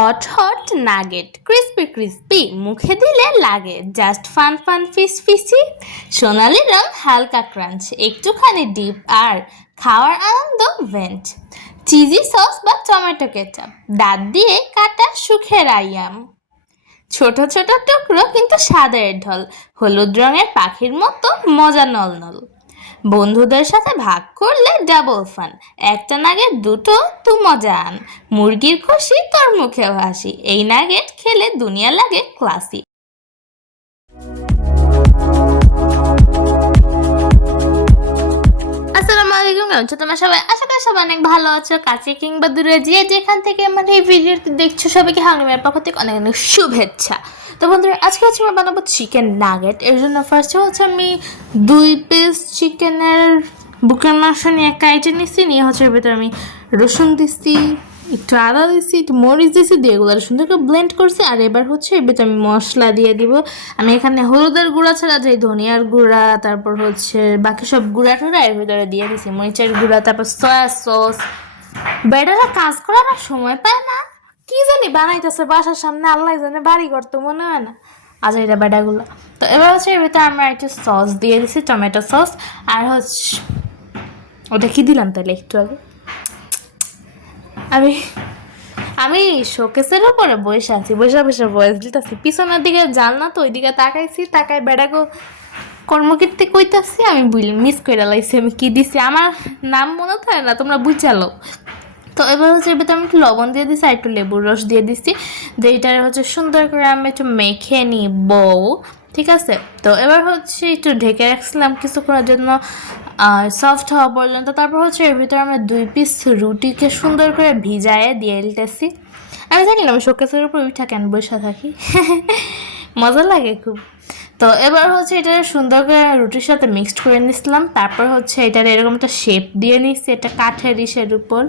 Hot hot nugget crispy crispy মুখে দিলে লাগে। Just fun fun fish fishy সোনালি রং, হালকা ক্রাঞ্চ একটুখানি ডিপ আর খাওয়ার আনন্দ ভেন্ট চিজি সস বা টমেটো কেচাপ দাঁত দিয়ে কাটা সুখের আইয়াম। ছোট ছোট টুকরো কিন্তু সাদের ঢল, হলুদ রঙের পাখির মতো মজা নলনল বন্ধুদের সাথে ভাগ করলে ডাবল ফান একটা নাগেট দুটো তু মজা আন। মুরগির খুশি, তোর মুখেও হাসি। এই নাগেট খেলে দুনিয়া লাগে ক্লাসি আসসালামু আলাইকুম, কেমন তোমরা সবাই? আশা করি সবাই অনেক ভালো আছো, কাছে কিংবা দূরে। যে যেখান থেকে মানে এই ভিডিওটি দেখছ, সবাইকে হাঙ্গিমের পক্ষ থেকে অনেক অনেক শুভেচ্ছা। তো বন্ধুরা, আজকে হচ্ছে আমরা বানাবো চিকেন নাগেট এর জন্য ফার্স্টে হচ্ছে আমি দুই পিস চিকেনের বুকের মাংস নিয়ে কাইটে নিচ্ছি নিয়ে হচ্ছে এর ভিতরে আমি রসুন দিচ্ছি একটু আদা দিচ্ছি একটু মরিচ দিচ্ছি দিয়ে এগুলো সুন্দর করে ব্লেন্ড করছি, আর এবার হচ্ছে এর ভিতরে আমি মশলা দিয়ে দিব। আমি এখানে হলুদের গুঁড়া ছাড়া যে ধনিয়ার গুঁড়া, তারপর হচ্ছে বাকি সব গুঁড়া টুড়া এর ভিতরে দিয়ে দিছি। মরিচের গুঁড়া, তারপর সয়া সস বেটারা কাজ করার সময় পায় না। কি জানি বানাইতেছে, বাসার সামনে আল্লাহ জানে বাড়ি করতো মনে হয় না। আজ এটা বেটাগুলো। তো এবার হচ্ছে এর ভিতরে আমরা একটু সস দিয়ে দিছি টমেটো সস আর হচ্ছে, ওটা কি দিলাম তাহলে একটু আগে? আমি আমি শোকেসের উপরে বসে আছি, বসে বসে বয়স দিতেছি। পিছনের দিকে জানলা তো, ওইদিকে তাকাইছি তাকাই বেড়াগো কর্মকীর্তি কইতাছি, আমি মিস করে লাইছি, আমি কি দিছি? আমার নাম মনে থাকে না, তোমরা বুঝালো। তো এবার হচ্ছে এর ভিতরে আমি একটু লবণ দিয়ে দিছি, আর একটু লেবুর রস দিয়ে দিছি। যে এটার হচ্ছে সুন্দর করে আমি একটু মেখে নিব, ঠিক আছে? তো এবার হচ্ছে একটু ঢেকে রাখছিলাম কিছুক্ষণের জন্য সফট হওয়া পর্যন্ত। তারপর হচ্ছে এর ভিতরে আমরা দুই পিস রুটিকে সুন্দর করে ভিজায়ে দিয়ে দিতেছি। আমি জানি না, আমি শোকেসের উপর উঠা কেন বসে থাকি? মজা লাগে খুব। তো এবার হচ্ছে এটা সুন্দর করে রুটির সাথে মিক্সড করে নিছিলাম। তারপর হচ্ছে এটার এরকম একটা শেপ দিয়ে নিচ্ছি এটা কাঠের ইসের উপর।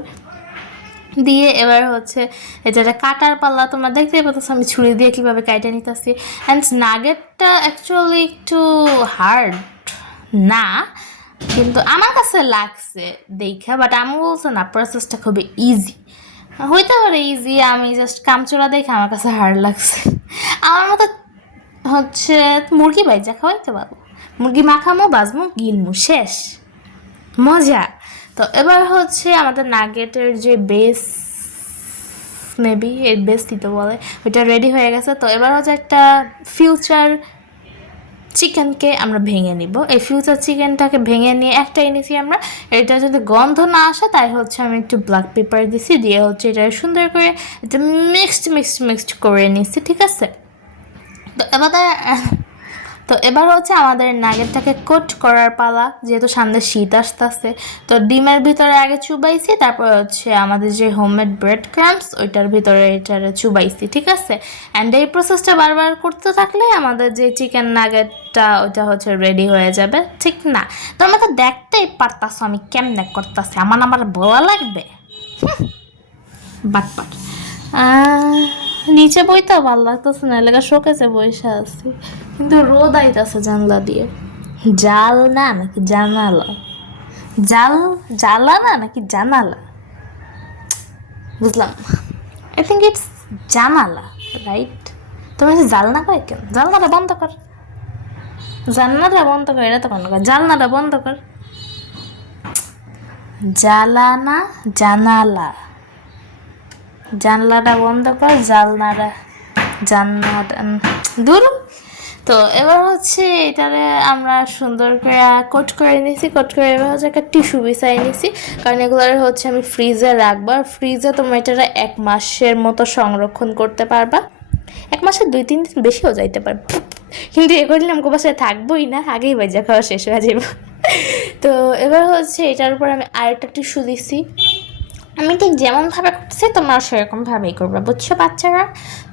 দিয়ে এবার হচ্ছে এটা কাটার পাল্লা, তোমরা দেখতে পাচ্ছ আমি ছুরি দিয়ে কীভাবে কাইটে নিতেছি। অ্যান্ড নাগেটটা অ্যাকচুয়ালি একটু হার্ড না, কিন্তু আমার কাছে লাগছে দেখা বাট আমি বলছে না প্রসেসটা খুবই ইজি হইতে পারে ইজি আমি জাস্ট কামচোরা দেখে আমার কাছে হার্ড লাগছে। আমার মতো হচ্ছে মুরগি বাইজা খাওয়াইতে পারব। মুরগি মাখামো, বাজমো, গিলমু, শেষ। মজা। তো এবার হচ্ছে আমাদের নাগেটের যে বেস মেবি এর বেস দিতে বলে, ওইটা রেডি হয়ে গেছে। তো এবার হচ্ছে একটা ফিউচার চিকেনকে আমরা ভেঙে নিব। এই ফিউচার চিকেনটাকে ভেঙে নিয়ে একটা এনেছি আমরা। এটা যদি গন্ধ না আসে, তাই হচ্ছে আমি একটু ব্ল্যাক পেপার দিছি, দিয়ে হচ্ছে এটা সুন্দর করে এটা মিক্সড মিক্সড মিক্সড করে নিচ্ছি ঠিক আছে? তো এবার তো এবার হচ্ছে আমাদের নাগেটটাকে কোট করার পালা, যেহেতু সামনে শীত আসতেছে। তো ডিমের ভিতরে আগে চুবাইছি, তারপর হচ্ছে আমাদের যে হোমমেড ব্রেড ক্রামস ওইটার ভিতরে এটার চুবাইছি, ঠিক আছে? অ্যান্ড এই প্রসেসটা বারবার করতে থাকলে আমাদের যে চিকেন নাগেটটা, ওইটা হচ্ছে রেডি হয়ে যাবে, ঠিক না? তো আমরা তো দেখতেই পারতাছো আমি কেমনে করতেছি, আমার আমার বলা লাগবে? বাট বাট নিচে বইতে ভালো লাগতেছে না, এলাকা শোকেছে বসে আছি। কিন্তু রোদ আইতাছে জানলা দিয়ে। জাল না নাকি জানালা? জাল, জালা না নাকি জানালা? বুঝলাম। আই থিঙ্ক ইটস জানালা রাইট তোমার জালনা কয় কেন? জালনাটা বন্ধ কর। জানলাটা বন্ধ কর, এটা তো কর। জালনাটা বন্ধ কর। জালানা জানালা? জানলাটা বন্ধ কর জানলাটা জানলাটা দূর। তো এবার হচ্ছে এটারে আমরা সুন্দর করে কোট করে নিয়েছি কোট করে এবার হচ্ছে একটা টিস্যু বিছাই নিয়েছি কারণ এগুলো হচ্ছে আমি ফ্রিজে রাখব, আর ফ্রিজে তোমরা এটারা এক মাসের মতো সংরক্ষণ করতে পারবা। এক মাসের দুই, তিন দিন বেশিও যাইতে পারবে। কিন্তু এ করলে আমাকে বাসায় থাকবোই না, আগেই বাজা, খাওয়া শেষ হয়ে যাবে তো এবার হচ্ছে এটার উপর আমি আরেকটা টিস্যু দিছি। আমি ঠিক যেমনভাবে করতেছি তোমরা সেরকমভাবেই করবে, বুঝছ বাচ্চারা?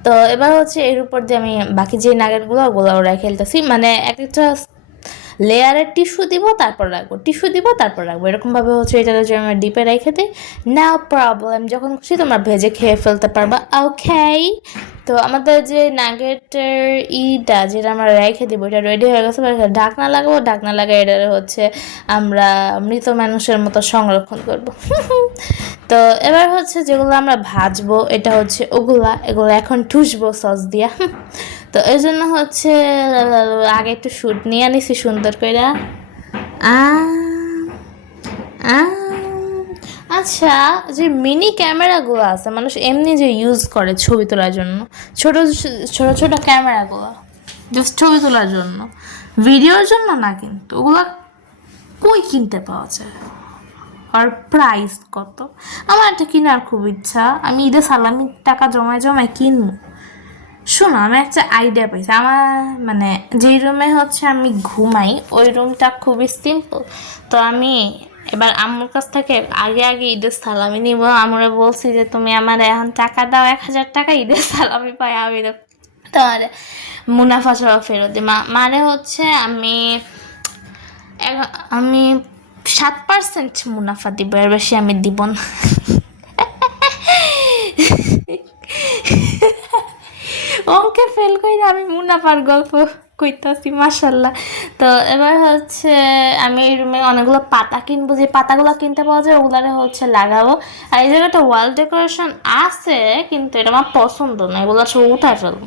তো এবার হচ্ছে এর উপর দিয়ে আমি বাকি যে নাগেটগুলো, ওগুলো ওরা খেলতেছি। মানে এক একটা লেয়ারের টিস্যু দিব, তারপর রাখব। টিস্যু দিব, তারপর রাখব। এরকমভাবে হচ্ছে এটা যে আমি ডিপে রেখে দিই না প্রবলেম, যখন খুশি তোমরা ভেজে খেয়ে ফেলতে পারবা। ওকে তো আমাদের যে নাগেটের ইটা, যেটা আমরা রেখে দিব, এটা রেডি হয়ে গেছে ঢাকনা লাগাবো। ঢাকনা লাগাই এটা হচ্ছে আমরা মৃত মানুষের মতো সংরক্ষণ করব। তো এবার হচ্ছে যেগুলো আমরা ভাজবো, এটা হচ্ছে ওগুলা, এগুলো এখন ঠুসবো সস দিয়া। তো এই জন্য হচ্ছে আগে একটু শুট নিয়ে আনিছি সুন্দর করে আচ্ছা যে মিনি ক্যামেরাগুলো আছে, মানুষ এমনি যে ইউজ করে ছবি তোলার জন্য, ছোট ছোট ছোট ক্যামেরাগুলো জাস্ট ছবি তোলার জন্য। ভিডিওর জন্য না কিন্তু, ওগুলো কই কিনতে পাওয়া যায়? আর প্রাইস কত? আমার একটা কেনার খুব ইচ্ছা। আমি ঈদে সালামির টাকা জমায় জমায় কিনবো। শোনো, আমি একটা আইডিয়া পাইছি। আমার মানে যেই রুমে হচ্ছে আমি ঘুমাই, ওই রুমটা খুবই সিম্পল তো আমি এবার আম্মুর কাছ থেকে আগে আগে ঈদের সালামি নিব। আমরা বলছি যে, তুমি আমার এখন টাকা দাও, এক হাজার টাকা ঈদের সালামি পাই আমি তোমার মুনাফা সহ ফেরত দিই মা মানে হচ্ছে আমি আমি সাত পার্সেন্ট মুনাফা দিব, এর বেশি আমি দিব না। অঙ্কে ফেল করে আমি মুনাফার গল্প কইতাছি মাসাল্লাহ তো এবার হচ্ছে আমি এই রুমে অনেকগুলো পাতা কিনবো, যে পাতাগুলো কিনতে পাওয়া যায় ওগুলারে হচ্ছে লাগাবো। আর এই জায়গাটা ওয়াল ডেকোরেশন আছে, কিন্তু এটা আমার পছন্দ না, এগুলো সব উঠায় ফেলব।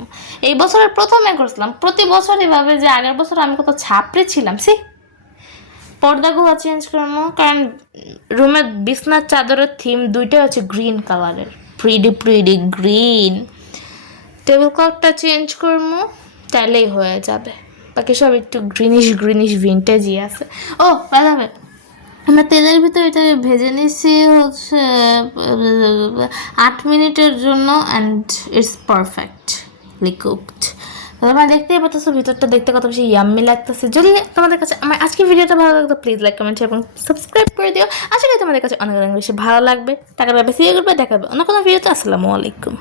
এই বছরের প্রথমে করছিলাম, প্রতি বছর এভাবে যে আগের বছর আমি কত ছাপড়ে ছিলাম সি পর্দাগুলো চেঞ্জ করব কারণ রুমের বিছনার চাদরের থিম দুইটাই হচ্ছে গ্রিন কালারের প্রিডি প্রিডি গ্রিন টেবিল ক্লথটা চেঞ্জ করব, তাহলেই হয়ে যাবে। বাকি সব একটু গ্রিনিশ গ্রিনিশ ভিন্টেজই আছে। ও বাদাবে আমরা তেলের ভিতরে এটা ভেজে নিচ্ছি হচ্ছে আট মিনিটের জন্য অ্যান্ড ইটস পারফেক্ট কুকড তোমরা দেখতেই পাচ্ছ ভিতরটা দেখতে কত বেশি ইয়াম্মি লাগতেছে। যদি তোমাদের কাছে আমার আজকে ভিডিওটা ভালো লাগতো প্লিজ লাইক কমেন্ট এবং সাবস্ক্রাইব করে দিও। আশা করি তোমাদের কাছে অনেক অনেক বেশি ভালো লাগবে। টাকাটা বেশি ইয়ে করবে দেখাবে অন্য কোনো ভিডিওতে। আসসালামু আলাইকুম।